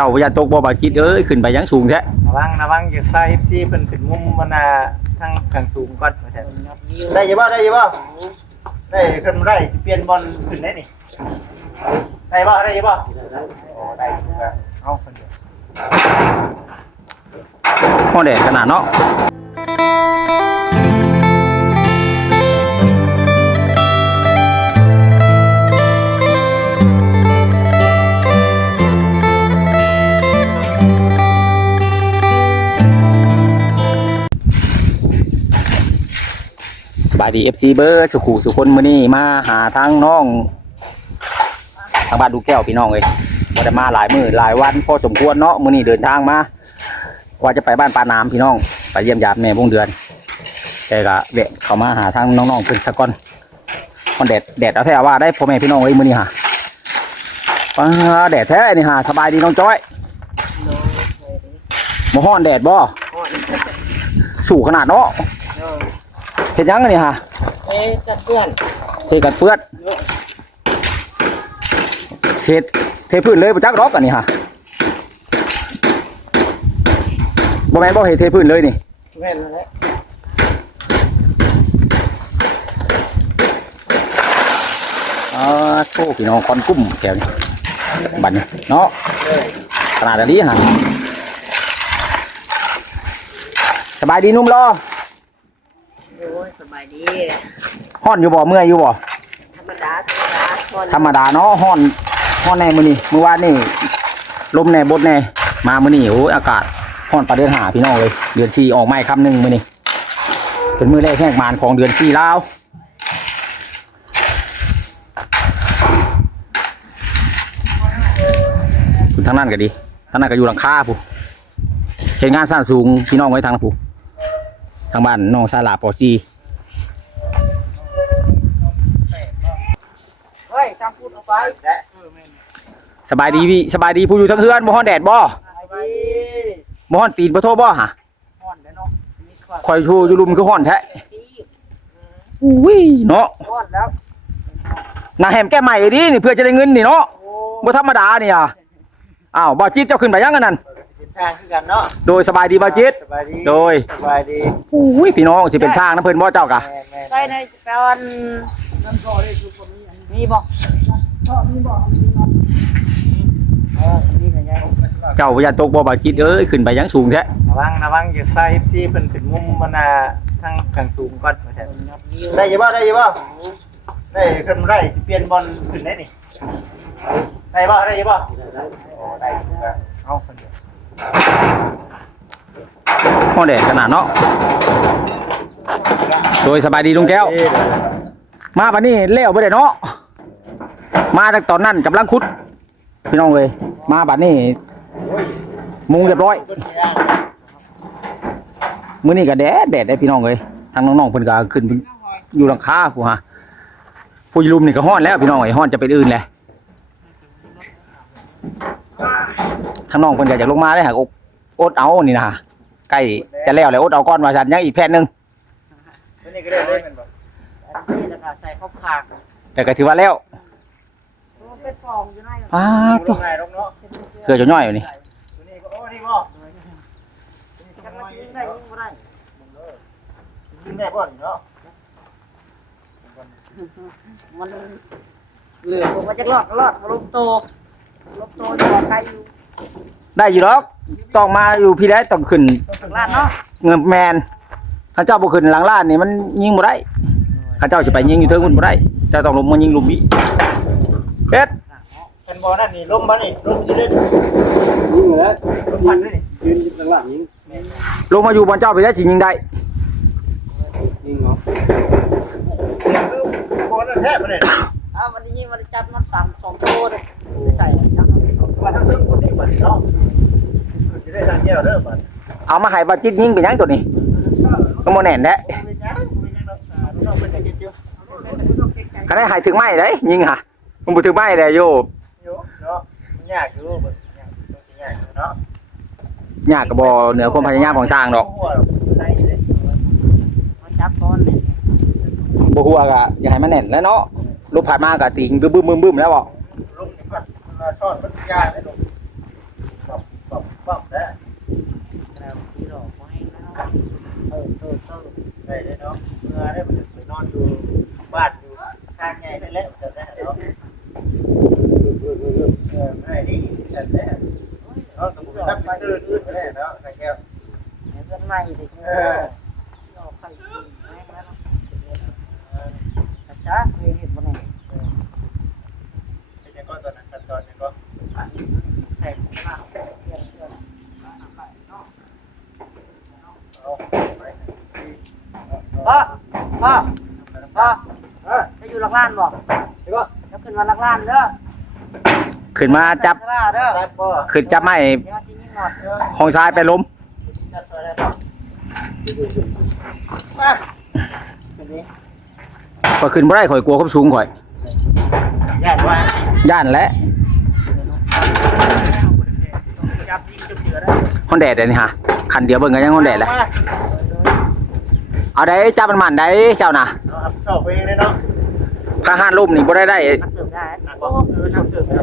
จ้าพญาตกบ่บาจิตเอ้ยขึ้นไปยังสูงแท้ระวังระวังอย่าใส่ FC เพิ่นขึ้นมุมมันน่ะทางทางสูงก่อนว่าซั่นได้อยู่บ่ได้อยู่บ่ได้ขึ้นบ่ได้สิเปลี่ยนบอลขึ้นได้นี่ได้บ่ได้อยู่บ่โอ้ได้อยู่ก็เอาคนเดียวห้องแดดขนาดเนาะ บายดี FC เบอร์สุขุสุคนมือนี้มาหาทางน้องทางบ้านดูแก้วพี่น้องเอ้ยบ่ได้มาหลายมื้อหลายวันพอสมควรเนาะมือนี้เดินทางมาว่าจะไปบ้านปลาน้ำพี่น้อง ไปเยี่ยมยามแม่วงเดือน แต่ก็แวะเข้ามาหาทางน้องๆเพิ่นสักก่อนมันแดดแดดเอาแท้ว่าได้พ่อแม่พี่น้องเอ้ยมือนี้ฮะป้าแดดแท้นี่ฮะสบายดีน้องจ้อยบ่ฮ้อนแดดบ่สู่ขนาดเนาะ ฮ็ดหยังอันนี่ฮะเอ๊ะจัดเพื่อนเทกันเปื้อนเศษเทพื้นเลยบ่จักดอกอันนี้ฮะบ่แม่นบ่เฮ็ดเทพื้นเลยนี่ แม่นแล้วอ่าโอ้พี่น้องคอนกุ้มแถวนี้บัดนเนาะขนาดนี้ฮะสบายดีนุ่มรอ โอ้ยสบายดี ฮ้อนอยู่บ่เมื่อยอยู่บ่ธรรมดาธรรมดาก่อนธรรมดาเนาะฮ้อนฮ้อนแน่มื้อนี้มื้อวานนี่ลมแน่บดแน่มามื้อนี้โอ้ยอากาศฮ้อนปลาเดือนหาพี่น้องเลย เดือนสี่ออกไม้คำหนึ่งมื้อนี้เป็นมื้อแรกแห่งมานของเดือนสี่แล้วคุณทางนั้นก็ดีทางนั้นก็อยู่หลังคาผู้เห็นงานสร้างสูงพี่น้องไว้ทางนั้นผู้ ทางบ้านน้องซาลาปอซีเฮ้ยช่างพูดเอาไปและเออแม่นสบายดีพี่สบายดีผู้อยู่ทั้งเฮือนบ่ฮ้อนแดดบ่สบายดีบ่ฮ้อนตีนบ่โทบ่ฮะห่อนแล้วเนาะมีขวดคอยชูอยู่ลุมคือฮ้อนแท้อุ้ยเนาะห่อนแล้วหนาแหมแก้ใหม่ดินี่เพื่อจะได้เงินนี่เนาะโอ้บ่ธรรมดานี่อะอ้าวบ่จิตเจ้าขึ้นไปยังกันนั่นเป็น ช่างคือกันเนาะโดยสบายดีบ่จิต สบายดีโดย สบายดีอุ้ยพี่น้องสิเป็นช่างนะเพิ่นบ่เจ้ากะแม่นแม่นใส่ในแปลวันน้ำซอได้ทุกคนมีบ่ก็มีบ่เออมีกันยังเจ้าอย่าตกบ่บ่จิตเอ้ยขึ้นไปยังสูงแท้ระวังระวังอย่าใส่ FC เพิ่นขึ้นมุมมันน่ะทางทางสูงก่อนว่าซั่นได้อยู่บ่ได้อยู่บ่ได้ขึ้นบ่ได้สิเปลี่ยนบอลขึ้นได้นี่ได้บ่ได้อยู่บ่โอ้ได้อยู่ก็เอาคนเดียวฮ้ อนแดดขนาดเนาะ โดยสบายดีลุงแก้ว มาบัดนี้แล้วบ่ได้เนาะ มาตั้งตอนนั้นกำลังขุด พี่น้องเอ้ยมาบัดนี้มุงเรียบร้อย มื้อนี้ก็แดดแดดได้พี่น้องเอ้ยทางน้องๆเพิ่นก็ขึ้นอยู่หลังคาผู้ฮะผู้อยู่รุมนี่ก็ฮ้อนแล้วพี่น้องเอ้ยฮ้อนจะเป็นอื่นแหละทางน้องเพิ่นก็อยากลงมาได้หากอดอดเอานี่นะ ใกล้จะแล้วแล้วอดเอาก่อนว่าซั่นยังอีกแผ่นหนึงตัวนี้ก็ได้เลยแม่นบ่อันนี้แล้วก็ใส่ข้าวผักแต่ก็ถือว่าแล้วมันเป็นฟองอยู่ในอ้าลตัวงง่ายลงเนาะเกือจะย่อยอยู่นี่ตัวนี้ก็โอ้นี่บ่ตัวนี้ก็จังน้อว่ายยิงได้ยิงบ่ได้ยิงได้บ่เนาะมันเหลือผมว่าจะรอดก็รอดมาลงโตลงโตอยู่บ่ไกลอยู่ได้อยู่หรอกต้องมาอยู่พี่ได้ต้องขึ้นข้า งล่างเนาะเงินแมนข้าเจ้าบ่ขึ้นหลังล้านนี่มันยิงบ่ได้ข้าเจ้าสิไปยิงอยู่เทิงมันบ่ได้เจ้าต้องลงมายิงลุมนี้เฮ็ดเป็นบ่นั่นนี่ลมบ่นี่ลมสิเด้ยิงแล้วลมพันนี่นี่ยืนข้างหลังยิงลงมาอยู่บนเจ้าพี่ได้สิยิงได้ยิงเหรอเสียงคือบ่นั่นแท้บ่นี่อ้าวมันยิงมันจับมันสามสองโตเลยไม่ใส่จับมันสองว่าทั้งถึงคนนี้บ่เนาะสิได้ทางแก้วเด้อบ่ เอามาให้บ่จิตยิงเป็นหยังตัวนี้ก็บ่แน่นแท้เป็นหยังเป็นหยังเนาะอ่าน้องเพิ่นจะเก็ได้ให้ถึงไม้ได้ยิงค่ะมันบ่ถึงไม้ได้โยอยู่เนาะมันยากอยู่เบิ่งยากต้องสิยากอยู่เนาะยากก็บ่เหนือความพยายามของช่างดอกหัวเราได้เลยมันจับก้อนเนี่ยบ่ฮู้ว่าก็อย่าให้มันแน่นแล้วเนาะลูกผ่านมาก็ติงบึ้มๆๆแล้วบ่ลมนี่ก่อนมันซ่อนมันยากให้ลมแล้วแล้วที่หลอกไว้แล้ว เออเออเออได้เลยเนาะเมื่อได้มันไปนอนอยู่บ้านอยู่ข้างใหญ่นั่นแหละจะได้เนาะเออไม่ได้จัดแน่เนาะสมมุติว่าไปตื่นก็ได้เนาะใส่แก้วเพื่อนใหม่ไปกินหลอกใครกินแม่งแล้วช้าเคยเห็นบ่ไหนเป็นยังก็ตอนนั้นตอนยังก็ใส่ผ้าเปลี่ปลี่ยน เอาไป พ่อพ่อพ่อจะอยู่หลักล้านบ่จะขึ้นมาหลักล้านเด้อขึ้นมาจับสลาเด้อจับก็ขึ้นจับไม้เดี๋ยวที่นี่หมดห้องซ้ายไปล้มจับตัวได้ครับมาทีนี้ข่อยขึ้นบ่ได้ข่อยกลัวความสูงข่อยญาติว่าย่านและจับยิงจุดเดือดได้ฮอนแดดเดี๋ยวนี้ฮะ คันเดียวเบิ่งกันยังฮอนแดดแหละมาเอาได้จับมันมันได้เจ้าน่ะเอาครับสอบเองเลยเนาะพาห้านล่มนี่บ่ได้ได้นักเติมได้โอ้เออนักเติมได้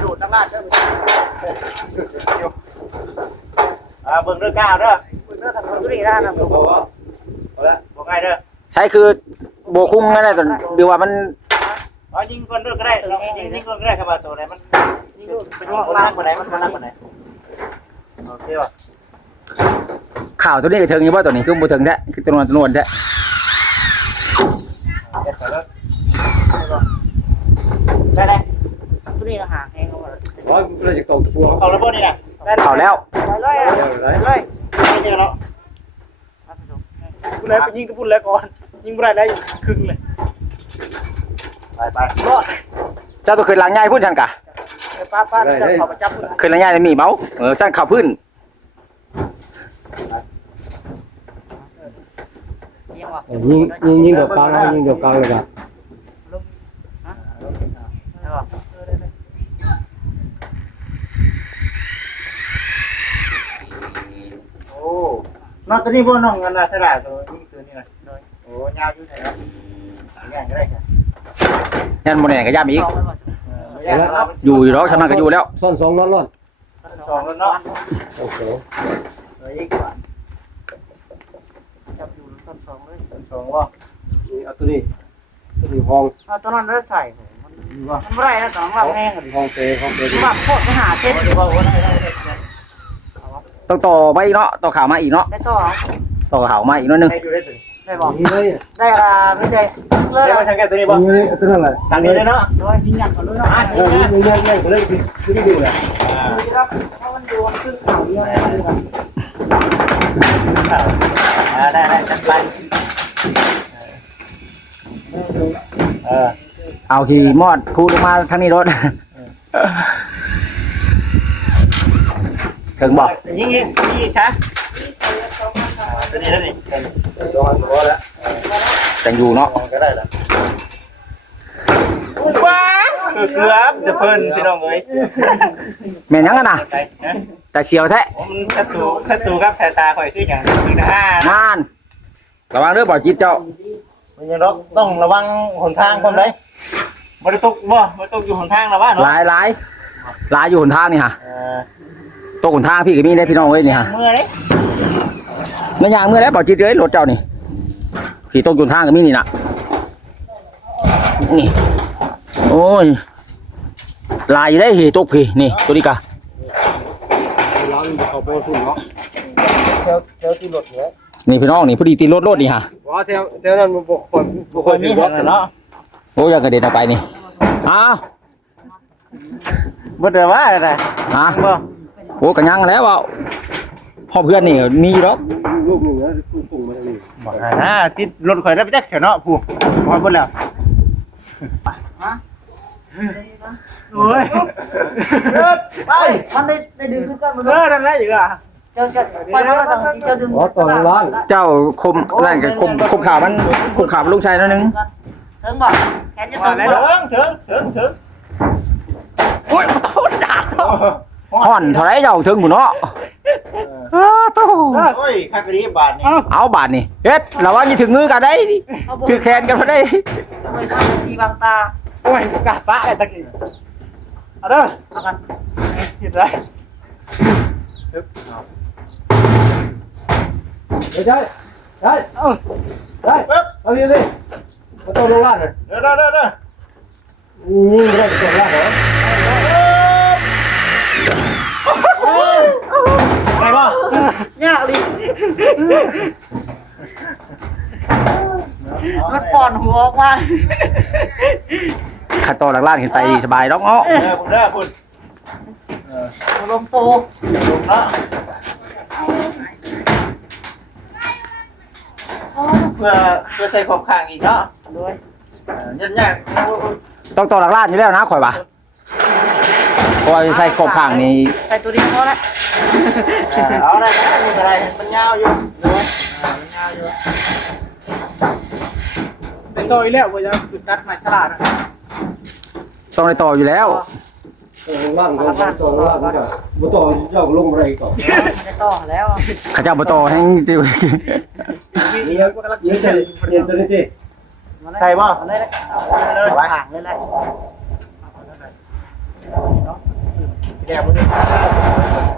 โดดนักลาดเด้ออ่าเบิ่งเด้อก้าวเด้อเบิ่งเด้อทางตุลีด้านนะเอาเอาเอาละบ่ไงเด้อใช้คือโบคุ้งนั่นแหละแต่เดี๋ยวว่ามัน เอายิงก่อนเด้อก็ได้ลองยิงยิงก่อนก็ได้ครับว่าตัวไหนมันนี่ดูเป็เป็นนห้ห้อองงล่าล่างงกว่าไหนมันล่างกว่าไหนโอเคป่ะข่าวตัวนี้ก็เทิงอยู่บ่ตัวนี้คือบ่เทิงแท้คือตัวนวลตัวนวลแท้เด็ดไปเลยได้ได้ตุลีเราหาแหงเขาก่อนร้อยเราจะตกตะปูเขาระเบิดนี่นะเข้าแล้วไปเลยอะเอาเลยเลยไม่เจอแล้วกูเลยไปยิงตะพุ่นแล้วก่อนยิงบ่ได้ได้ครึ่งเลย ไปไปเจ้าตัวขึ้นหลังใหญ่พุ่นฉันกะป้าป้าจะขอประจับพุ่นขึ้นหลังใหญ่มีเมาเออฉันเข่าพื้นยังวะยิงยิงยิงเดือบกลางนะยิงเดือบกลางเลยครับยังวะโอ้นอกตัวนี้พวกน้องเงินลาสลาตัวยิงตัวนี้นะโอ้ยาวอยู่ไหนครับย่างก็ได้ครับ ยันบ่แน่ก็ย่ามอีกสองไปหมดย่างแล้วอยู่อยู่ดอกชำนาญก็อยู่แล้ว ซ่อนสองนอนนอนสองแล้วเนาะโอ้โหอีกกว่าจับอยู่ส้นสองเลยสองว่านี่เอาตัวนี้ตัวนี้ห้องเอาตัวนั้นได้ใส่มันมันไม่ได้แล้วสองลำแห้งกันห้องเตะห้องเตะคือแบบโคตรไปหาเช็ดเดี๋ยวว่าโอ้ได้ได้ได้ต้องต่อไปอีกเนาะต่อข่าวมาอีกเนาะได้ต่อต่อข่าวมาอีกเนาะหนึง ได้อยู่ได้ตัวได้บอกนี่เลยได้ละไม่ได้เลยได้มาสังเกตตัวนี้บ่นี่เลยตัวนั้นแหละทางนี้เลยเนาะโดยยิงยันก่อนเลยเนาะเออยิงยิงยิงยิงเลยคือที่ดูแหละครับเพราะมันดูมันขึ้นเขาเยอะเลยครับอ่าได้ได้จัดไปเออเอาขี่มอดคูลงมาทางนี้รถถึงบอกยิงยิงยิงซะตัวนี้แล้วนี่ สองอันพอแล้วจังอยู่เนาะก็ได้แล้วว้าวเกือบจะเพิ่นพี่น้องเอ้ยแม่นยังอะนะไปนะแต่เสียวแท้ผมศัตรูศัตรูครับสายตาข่อยคืออย่างคือนะอ่านานระวังเด้อบ่จิตเจ้ามันยังต้องระวังหนทางคนเลยบ่ได้ตกบ่บ่ตกอยู่หนทางแล้วว่าหเนาะลายหลายหลายอยู่หนทางนี่ฮะเออตกหนทางพี่ก็มีได้พี่น้องเอ้ยนี่ฮะเมื่อนี้ไม่ยางเมื่อแล้วบ่จิตเอ้ยรถเจ้านี่พี่ตกอยู่ทางก็มีนี่น่ะนี่โอ้ยหลายอยู่ได้พี่ตกพี่นี่ตัวนี้กะเราเอาไปทุ่นเนาะเทวเทวที่รถเหรอนี่พี่น้องนี่พอดีตีรถรถนี่ฮะว่าแถวแถวนั้นมันบ่คนบ่บ่คค่อยนมีมีเห็นเนาะโอ้ยอยากกระเด็นออกไปนี่อ้าวบ่ได้ว่าอะไรฮะบ่โอ้กันยังแล้วว่า พ่อเพื่อนนี่มีดอกลูกหนึ่งแล้วปุ่งมาทางนี้บ่อ่าติดรถข่อยได้ไปจักแถวเนาะผู้พอหมดแล้วโอ้ยไปมันได้ได้ดึงขึ้นกันมันเออนั่นแหละอยู่อะเจ้าจะไปแล้วทางสีเจ้าดึงอ๋อตอนล้างเจ้าคมนั่นก็คมคมข่าวมันคมข่าวมันลูกชายนั่นนึงถึงบอกแขนจะตรงถึงถึงถึงถึงโอ้ยมันโทษด่าเขา ห่อนเท่าไรเจ้าถึงหมู่เนาะอ้าวโต้โอ้ยคักดีบาทนี่เอาบาทนี่เฮ็ดระวังอย่าถึงมือกันได้ถือแขนกันพอได้ทำไมทำทีบางตาโอ้ยบ่กล้าปะเลยตะกี้เอาเด้อเอากันเห็นไรไม่ใช่ใช่เออใช่เอาดิดิมาตัวลงล่างเลยเด้อเด้อเด้อเด้อยิงไม่ได้ตัวล่างเหรอ ไปบ่ ยากดิมันป่อนหัวออกมาขั้นตอนล่างๆเห็นไปสบายดอกเนาะเด้อคุณเด้อคุณลมโตลงเนาะเพื่อเพื่อใส่ขอบข้างอีกเนาะด้วยเออยันยากต้องต่อล่างๆอยู่แล้วนะข่อยว่าเพราะว่าใส่กบข้างนี่ใส่ตัวเดียวพอละ เอาได้นะมีอะไรมันยาวอยู่ดูอ่ามันยาวอยู่เป็นตัวอีแล้วว่าจะตัดไม้สลาดนะต้องได้ต่ออยู่แล้วล่างตัวตัวลงล่างจ้ะบุตรเจ้าลงไรก่อนจะต่อแล้วข้าเจ้าบ่ต่อให้งจิ๋วนี่ครับนี่ใช่เรียนตัวนี้ดิใช่บ่เอาเลยเลยห่างเลยเลยแกนมือหนึ่งเ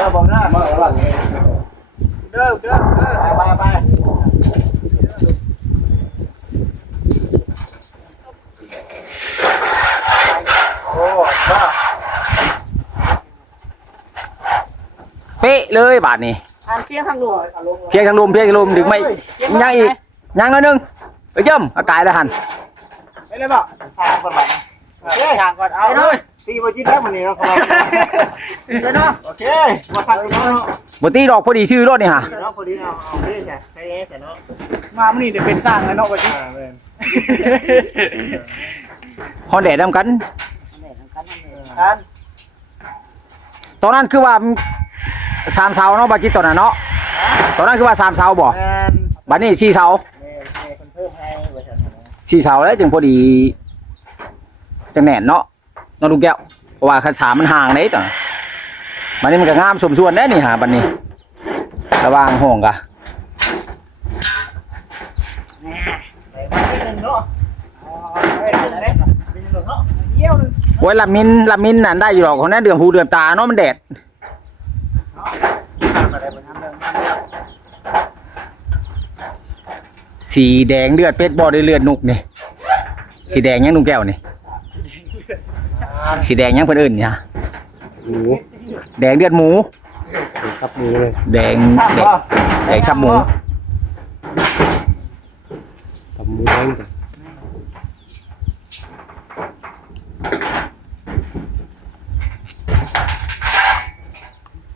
ออบอกหน้ามาล่างเลยเด้อเด้อเด้อไปไปไปโอ้บ้าเป๊ะเลยบาดนี้อ่านเพียงข้างหลวงเพียงทางลมเพียงทางลมดึงไม่ยังอีกยังน้อยหนึงไปเยิ่มอากายแล้วหันไม่ได้บอกสร้างคนใหม่ห่างก่อนเอาเอาเลเนาะย ตีมาจิ้นแล้วมันนี่เราครับเลยเนาะโอเคมาทักกันเนาะบ่ตีดอกพอดีชื่อรถนี่ฮะเนาะพอดีเอาเอาดิจ้ะใช้เอสเนาะมามื่อนี้เดี๋ยวเป็นสร้างแล้วเนาะวันนี้อ่าเว้นฮอนแดดนํกันเนี่ยทำกันทำเลยกันตอนนั้นคือว่าสามเสาเนาะบาจิตตอนนั้นเนาะตอนนั้นคือว่าสามเสาบ่แมนบัดนี้สี่เสาเมนเมนคนเพิ่มให้บริษัทเนาะสี่เสาแล้วจึงพอดีจังแหน่นเนาะเนาะลุงแก้วเพราะว่าคันสามมันห่างเด้ตอนนั้นนี้มันก็งามสมส่วนแน่นี่ฮะบัดนี้ ระว่างห้องกะไปมาที่หนึ่งเนาะเอาไปที่ไหนเนี่ยเป็นหนึ่งเนาะเยี่ยวหนึงโอ้ยละมินละมินนั่นได้อยู่หรอกคนนั้นเดือมหูเดือมตาเนาะมันแดดสีแดงเลือดเป็ดบ่ได้เลือดนุกนี่สีแดงยังลุงแก้วนี่ สีแดงยังเพิ่นเอิ้นนี่ฮะหมูแดงเลือดหมู ครับหมูเลยแดงทราบแดงป่ะแดงชับหมูทำหมูแดงจ้ะ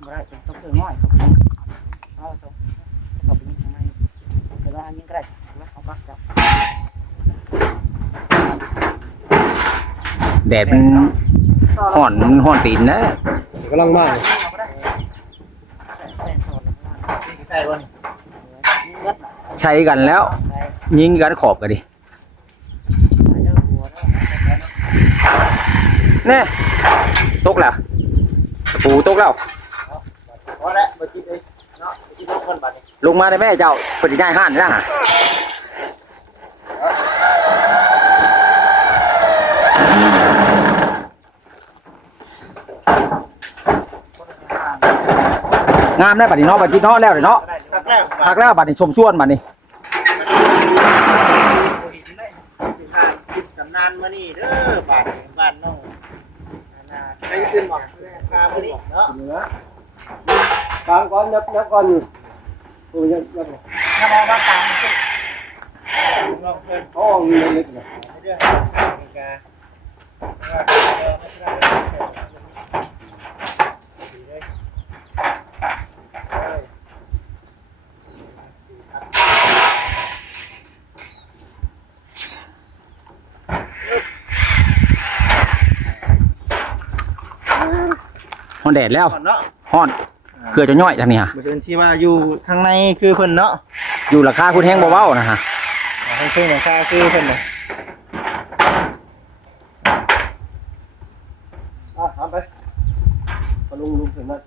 ไม่ได้ต้องเจอง่อยเขาไปยิงเอาส่งเขาไปยิงข้างในเดี๋ยวเรายิงก็ได้แล้วเอาปักจับ แดดมันห่อนมันห่อนตีนนะกำลังมาใส่บนใช้กันแล้ว ยิงกันขอบกันดิแน่ตกแล้วตะปูตกแล้วพอแล้วมาจิ้มเลยเนาะมาจิ้มทุกคนบัดนี้ลงมาได้แม่เจ้าปฏิญาณห้านนะ งามได้บัดนี้เนาะบัดนี้เนาะแล้วเด้อเนาะทักแล้วพักแล้วบัดนี้ชมชวนบัดนี้กินกำนานมานี่เด้อบ้านบ้านน้องนาใครขึ้นบอกพามานี่เนาะกลางก่อนยับยับก่อนอยู่โอ้ยยับยับถ้ามองว่ากลางน้องเพิ่นห้องเล็กๆนะเรื่อ ฮ้อนแดดแล้วก่อนเนาะฮ้อนเกลือจะย่อยทางนี้ฮะบ่เชิญที่ว่าอยู่ทางในคือเพิ่นเนาะอยู่ราคาคุณแห้งบ่เว้านะฮะทางเพิ่นราคาคือเพิ่นน่ะอะทำไปพลุงลุงเสร็จแล้ว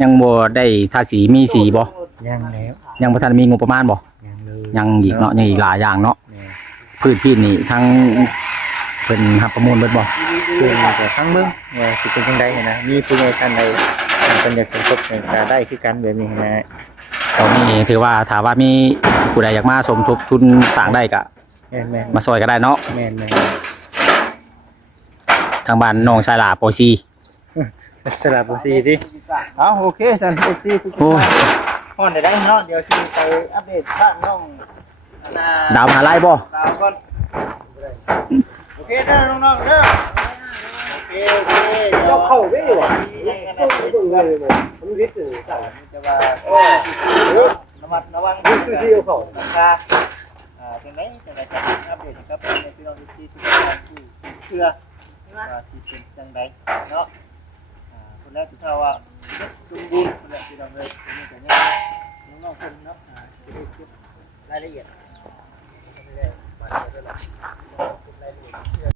ยังบ่ได้ทาสีมีสีบ่ยังแล้วยังบ่ทันมีงบประมาณบ่ยังเลยยังอีกเนาะยังอีกหลายอย่างเนาะแม่ พืชพี่นี่ทั้ง เพิ่นรับประมูลเบิดบ่เพิ่นก็ฟังเบิ่งว่าสิเป็นจังได๋นะมีผู้ใหญ่ท่านใดเพิ่นอยากสมทบก็ได้คือกันแบบนี้นะตอนนี้ถือว่าถ้าว่ามีผู้ใดอยากมาสมทบทุนสร้างได้ก็แม่นแม่นมาซอยก็ได้เนาะแม่นแม่นทางบ้านน้องชายหลาโปรซีสลับบ่ซีติเอาโอเคสันโอซีทุกโอ้ยฮ้อนได้ได้เนาะเดี๋ยวสิไปอัปเดตบ้านน้องอันน่ะดาวมหาไล่บ่ดาวก่อนโอ เคเด้อน้องๆเด้อโอเคโอเคเจ้าเข้าได้หรอต้ต้องต้องเลยมันวิทย์เลยจะว่าเออระมัดระวังนี่คือที่เขาราคาอ่าจังได๋จังได๋จะอัปเดตให้กับในพี่น้องที่ที่การที่เชื่อว่าสิเป็นจังไดเนาะอ่าคนแรกที่เขาว่าสมบูรณ์คนแรกที่เราเลยนี่ก็ยังน้องๆคนเนาะอ่าจะได้เก็บรายละเอียด มันเป็นอะ